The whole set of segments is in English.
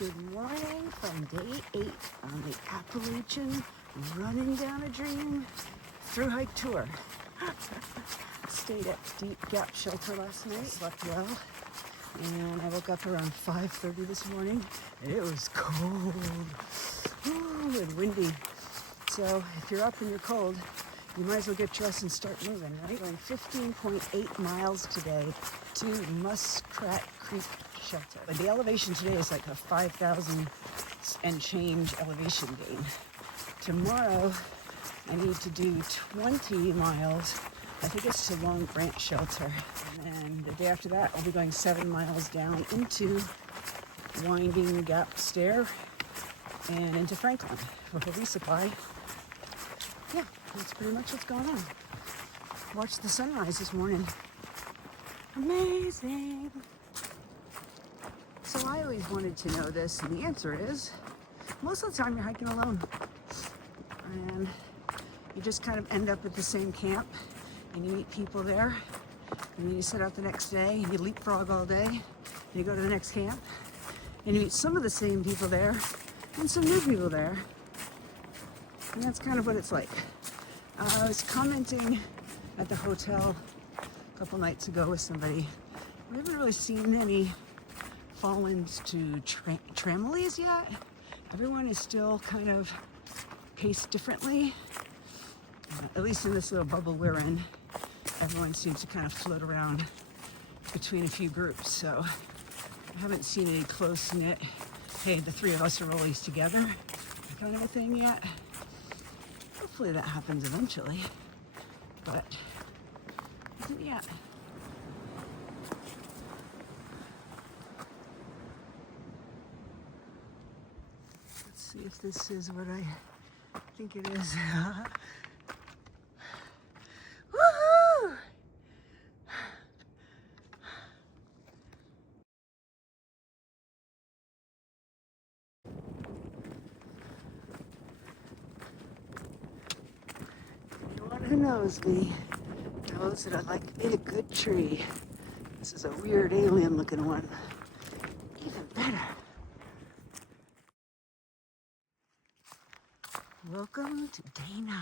Good morning from day 8 on the Appalachian Running Down a Dream through hike tour. Stayed at Deep Gap shelter last night, slept well, and I woke up around 5:30 this morning. It was cold, and windy. So if you're up and you're cold, you might as well get dressed and start moving, right? Going 15.8 miles today to Muskrat Creek shelter. But the elevation today is like a 5,000 and change elevation gain. Tomorrow, I need to do 20 miles. I think it's to Long Branch shelter. And then the day after that, I'll be going 7 miles down into Winding Gap Stair and into Franklin for a resupply. Yeah, that's pretty much what's going on. Watched the sunrise this morning. Amazing. So I always wanted to know this, and the answer is, most of the time you're hiking alone. And you just kind of end up at the same camp, and you meet people there, and then you set out the next day, and you leapfrog all day, and you go to the next camp, and you meet some of the same people there, and some new people there. And that's kind of what it's like. I was commenting at the hotel a couple nights ago with somebody. We haven't really seen any fall-ins to trampolines yet. Everyone is still kind of paced differently. At least in this little bubble we're in, everyone seems to kind of float around between a few groups. So I haven't seen any close-knit, hey, the three of us are rollies together kind of a thing yet. Hopefully that happens eventually, but isn't yet. Let's see if this is what I think it is. Woohoo! Anyone who knows me knows that I like to be a good tree. This is a weird alien looking one. Even better. Welcome to day 9.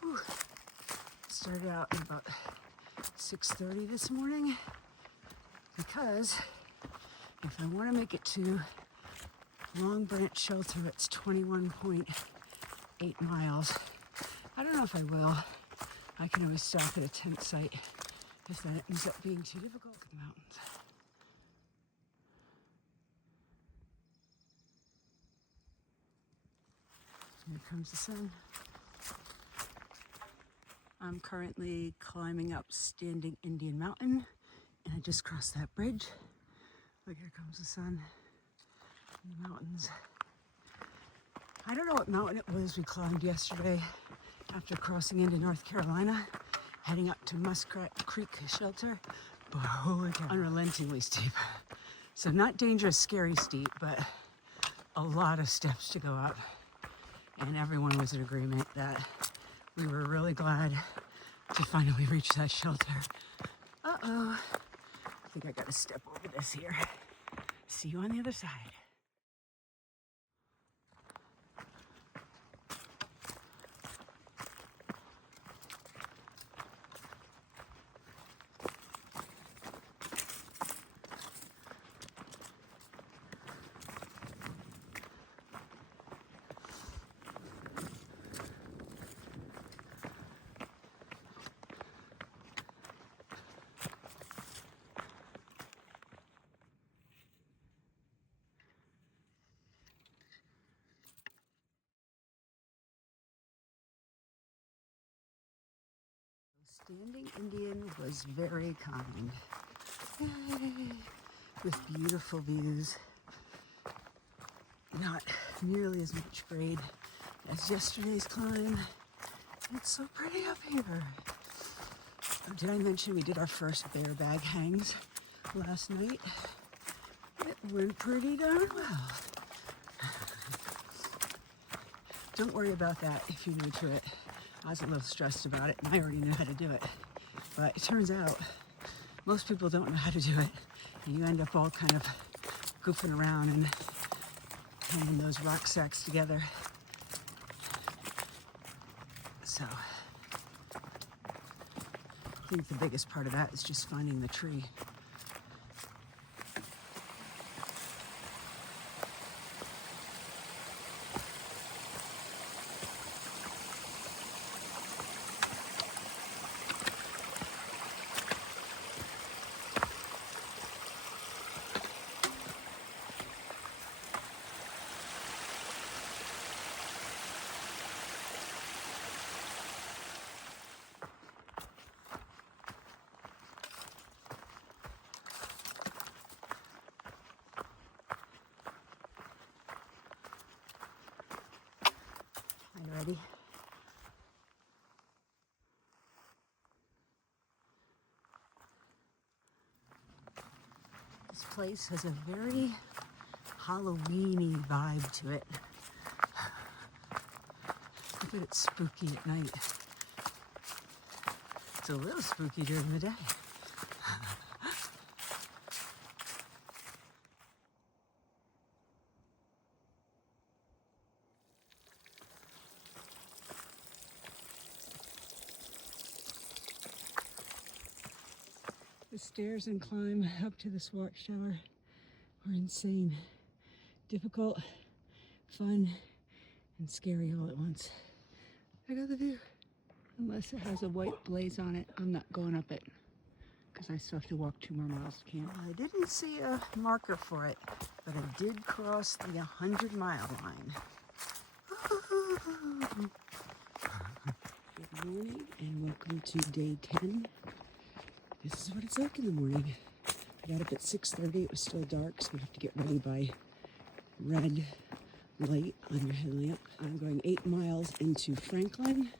Whew. Started out at about 6:30 this morning because if I want to make it to Long Branch shelter, it's 21.8 miles. I don't know if I will. I can always stop at a tent site if that ends up being too difficult. Look at the mountains. Here comes the sun. I'm currently climbing up Standing Indian Mountain, and I just crossed that bridge. Look, here comes the sun and the mountains. I don't know what mountain it was we climbed yesterday after crossing into North Carolina, heading up to Muskrat Creek shelter, but holy cow, unrelentingly steep. So not dangerous, scary steep, but a lot of steps to go up. And everyone was in agreement that we were really glad to finally reach that shelter. Uh-oh. I think I gotta step over this here. See you on the other side. Standing Indian was very kind. Yay. With beautiful views. Not nearly as much grade as yesterday's climb. It's so pretty up here. Did I mention we did our first bear bag hangs last night? It went pretty darn well. Don't worry about that if you're new to it. I was a little stressed about it, and I already knew how to do it. But it turns out most people don't know how to do it, and you end up all kind of goofing around and hanging those rucksacks together. So I think the biggest part of that is just finding the tree. Are you ready? This place has a very Halloween-y vibe to it. Look at it, spooky at night. It's a little spooky during the day. The stairs and climb up to this watchtower are insane. Difficult, fun, and scary all at once. I got the view. Unless it has a white blaze on it, I'm not going up it because I still have to walk 2 more miles to camp. I didn't see a marker for it, but I did cross the 100-mile line. Good morning and welcome to day 10. This is what it's like in the morning. I got up at 6:30. It was still dark, so we have to get ready by red light on your headlamp. I'm going 8 miles into Franklin.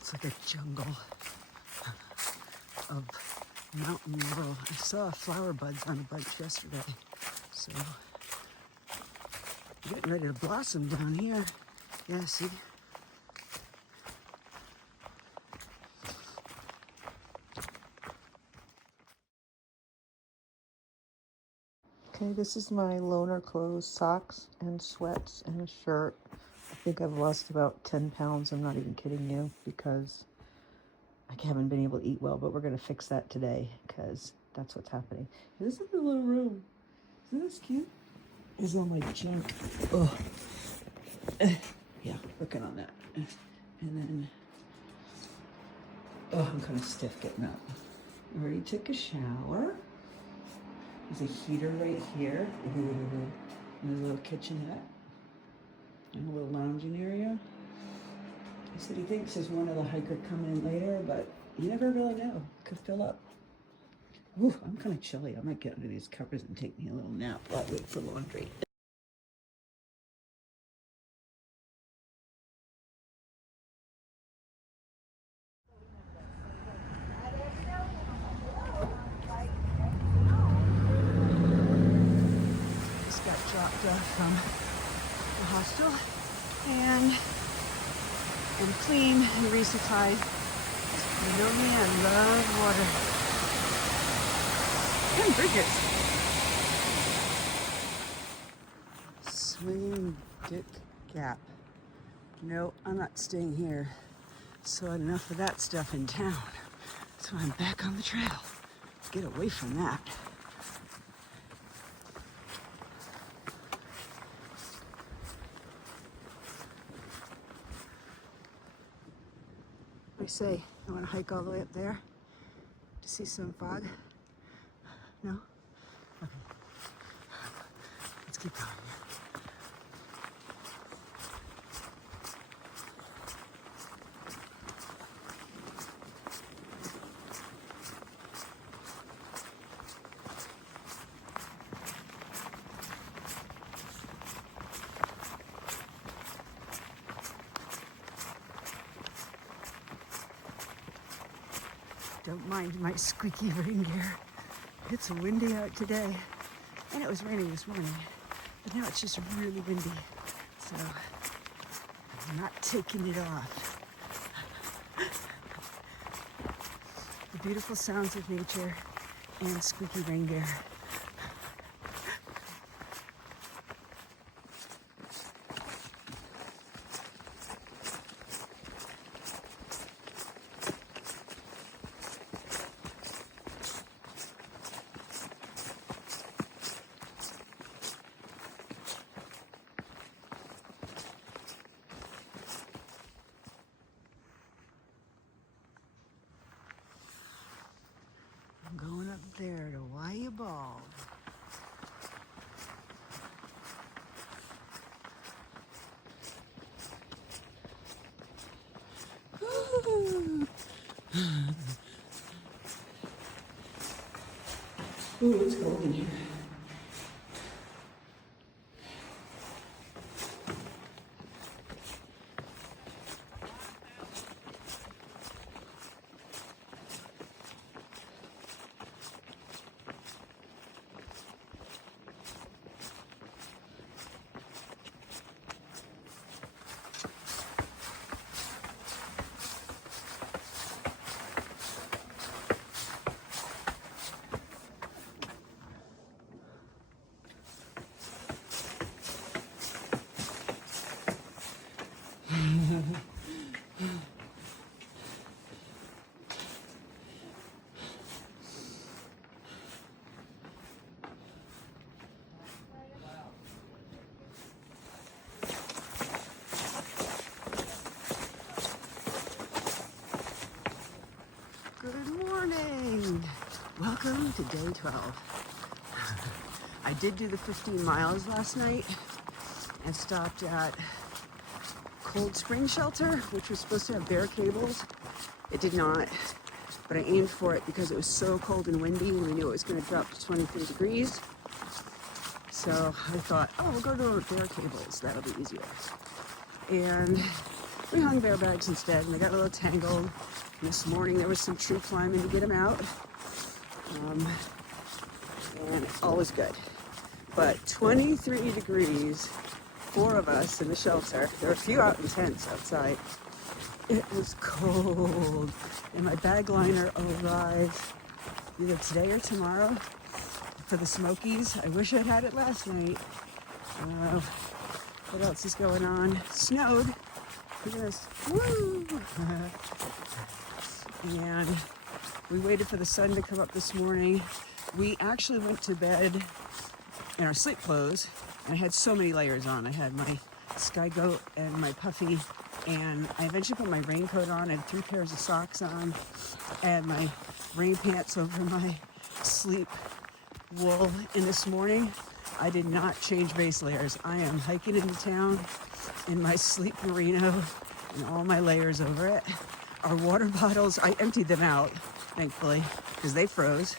It's like a jungle of mountain laurel. I saw flower buds on a bunch yesterday, so getting ready to blossom down here. Yeah, see? Okay, this is my loner clothes, socks and sweats and a shirt. I think I've lost about 10 pounds. I'm not even kidding you because I haven't been able to eat well, but we're going to fix that today because that's what's happening. This is the little room. Isn't this cute? There's all my junk. Oh, yeah, working on that. And then, oh, I'm kind of stiff getting up. I already took a shower. There's a heater right here. And a little kitchenette. And a little lounging area. He said he thinks there's one other hiker coming in later, but you never really know. It could fill up. Ooh, I'm kind of chilly. I might get under these covers and take me a little nap while I wait for laundry. Just got dropped off from the hostel and I'm clean and resupplied. You know me, I love water. And bridges. Swing Dick Gap. No, I'm not staying here. Saw enough of that stuff in town. So I'm back on the trail. Get away from that. What do you say? You want to hike all the way up there to see some fog? No? Okay. Let's keep going. Don't mind my squeaky rain gear. It's windy out today, and it was raining this morning, but now it's just really windy, so I'm not taking it off. The beautiful sounds of nature and squeaky rain gear. I'm going up there to bobble. Ooh, it's cold in here. Good morning. Welcome to day 12. I did do the 15 miles last night and stopped at Cold Spring Shelter, which was supposed to have bear cables. It did not, but I aimed for it because it was so cold and windy and we knew it was going to drop to 23 degrees. So I thought, oh, we'll go to bear cables. That'll be easier. And we hung bear bags instead, and they got a little tangled. And this morning there was some tree climbing to get them out. And all was good. But 23 degrees, 4 of us in the shelter. There were a few out in tents outside. It was cold. And my bag liner arrived either today or tomorrow for the Smokies. I wish I'd had it last night. What else is going on? Snowed. Look at this. Woo! And we waited for the sun to come up this morning. We actually went to bed in our sleep clothes, and I had so many layers on. I had my sky goat and my puffy, and I eventually put my raincoat on. I had 3 pairs of socks on, and my rain pants over my sleep wool. And this morning, I did not change base layers. I am hiking into town in my sleep merino and all my layers over it. Our water bottles, I emptied them out, thankfully, because they froze.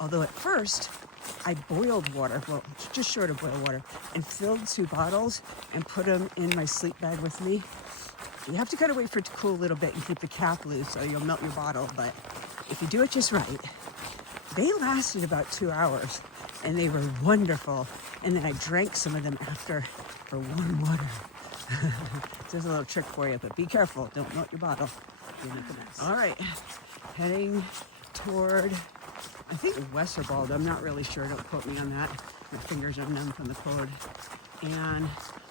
Although at first, I boiled water, well, just short of boiled water, and filled 2 bottles and put them in my sleep bag with me. You have to kind of wait for it to cool a little bit and keep the cap loose or you'll melt your bottle, but if you do it just right, they lasted about 2 hours and they were wonderful. And then I drank some of them after for warm water. So there's a little trick for you, but be careful, don't melt your bottle. You'll make a mess. All right, heading toward, I think Westerwald. I'm not really sure. Don't quote me on that. My fingers are numb from the cold. And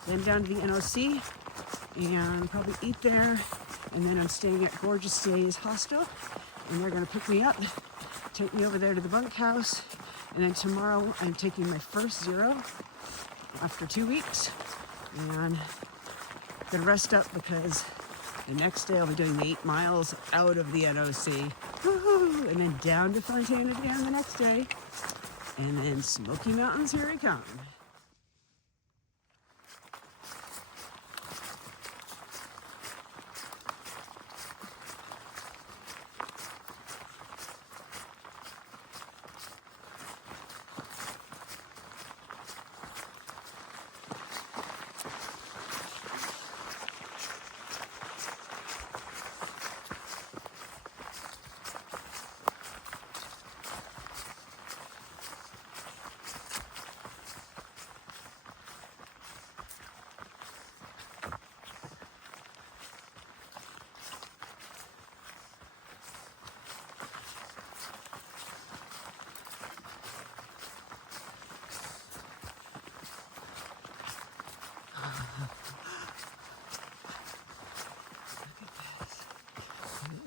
then down to the NOC and probably eat there. And then I'm staying at Gorgeous Days Hostel. And they're going to pick me up, take me over there to the bunkhouse. And then tomorrow I'm taking my first 0 after 2 weeks. And I'm going to rest up because the next day I'll be doing the 8 miles out of the NOC. Woohoo! And then down to Fontana Dam the next day. And then Smoky Mountains, here we come.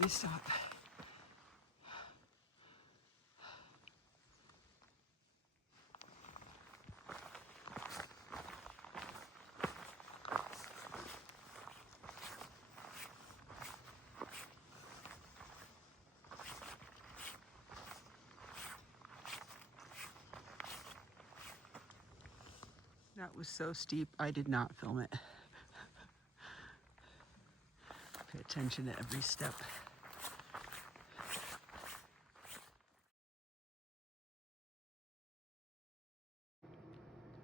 me stop. That was so steep, I did not film it. Pay attention to every step.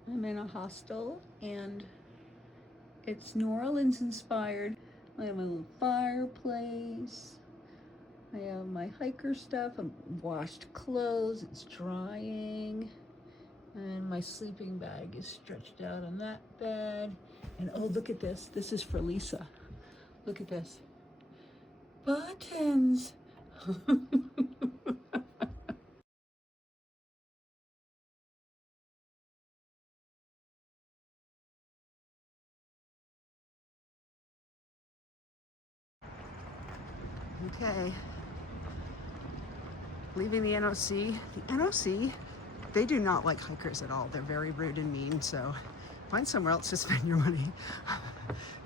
I'm in a hostel and it's New Orleans inspired. I have a little fireplace. I have my hiker stuff, washed clothes, it's drying. And my sleeping bag is stretched out on that bed. And oh, look at this. This is for Lisa. Look at this. Buttons. Okay. Leaving the NOC. The NOC, they do not like hikers at all. They're very rude and mean, so find somewhere else to spend your money.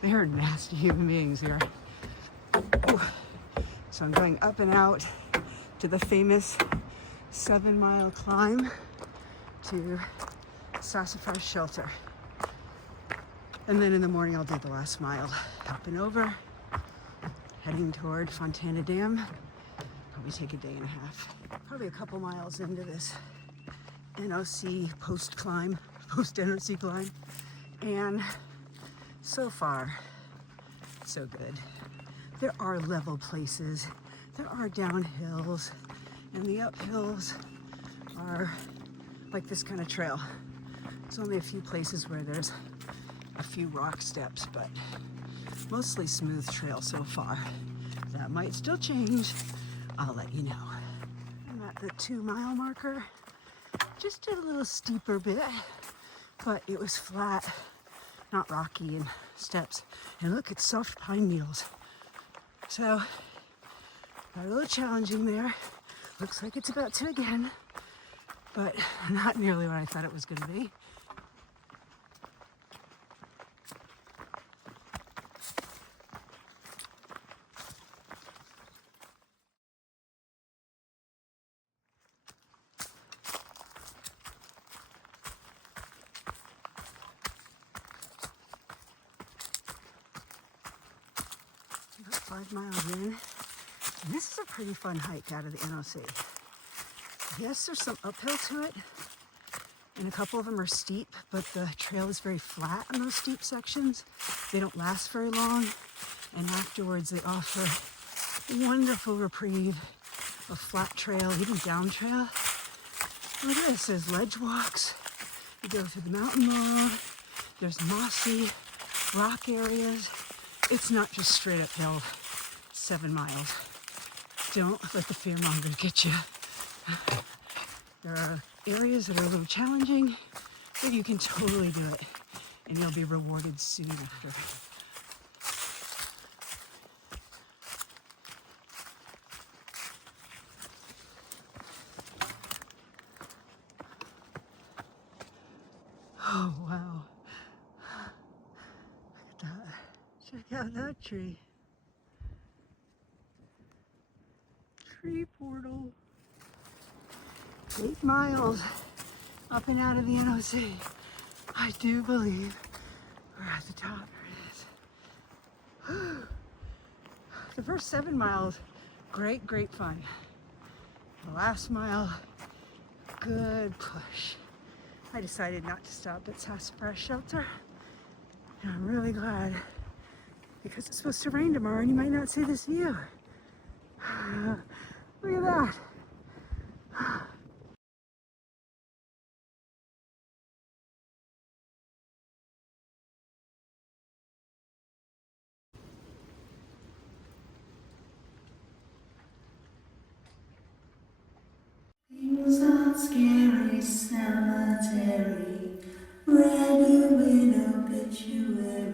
They are nasty human beings here. Ooh. So I'm going up and out to the famous 7-mile climb to Sassafras Shelter. And then in the morning I'll do the last mile up and over, heading toward Fontana Dam. Probably take a day and a half. Probably a couple miles into this NOC post-NOC climb. And so far, so good. There are level places, there are downhills, and the uphills are like this kind of trail. There's only a few places where there's a few rock steps, but mostly smooth trail so far. That might still change. I'll let you know. I'm at the 2-mile marker. Just did a little steeper bit, but it was flat, not rocky and steps. And look, it's soft pine needles. So, got a little challenging there. Looks like it's about to again, but not nearly what I thought it was going to be. About 5 miles in. And this is a pretty fun hike out of the NOC. Yes, there's some uphill to it, and a couple of them are steep, but the trail is very flat on those steep sections. They don't last very long, and afterwards they offer a wonderful reprieve of flat trail, even down trail. Look at this, there's ledge walks. You go through the mountain road. There's mossy rock areas. It's not just straight uphill, 7 miles. Don't let the fear monger get you. There are areas that are a little challenging, but you can totally do it, and you'll be rewarded soon after. Oh, wow. Look at that. Check out that tree. Tree portal. 8 miles up and out of the NOC. I do believe we're at the top. There it is. The first 7 miles, great fun. The last mile, good push. I decided not to stop at Sassafras Shelter, and I'm really glad because it's supposed to rain tomorrow and you might not see this view. Look at that. Things are scary cemetery, ready with obituary.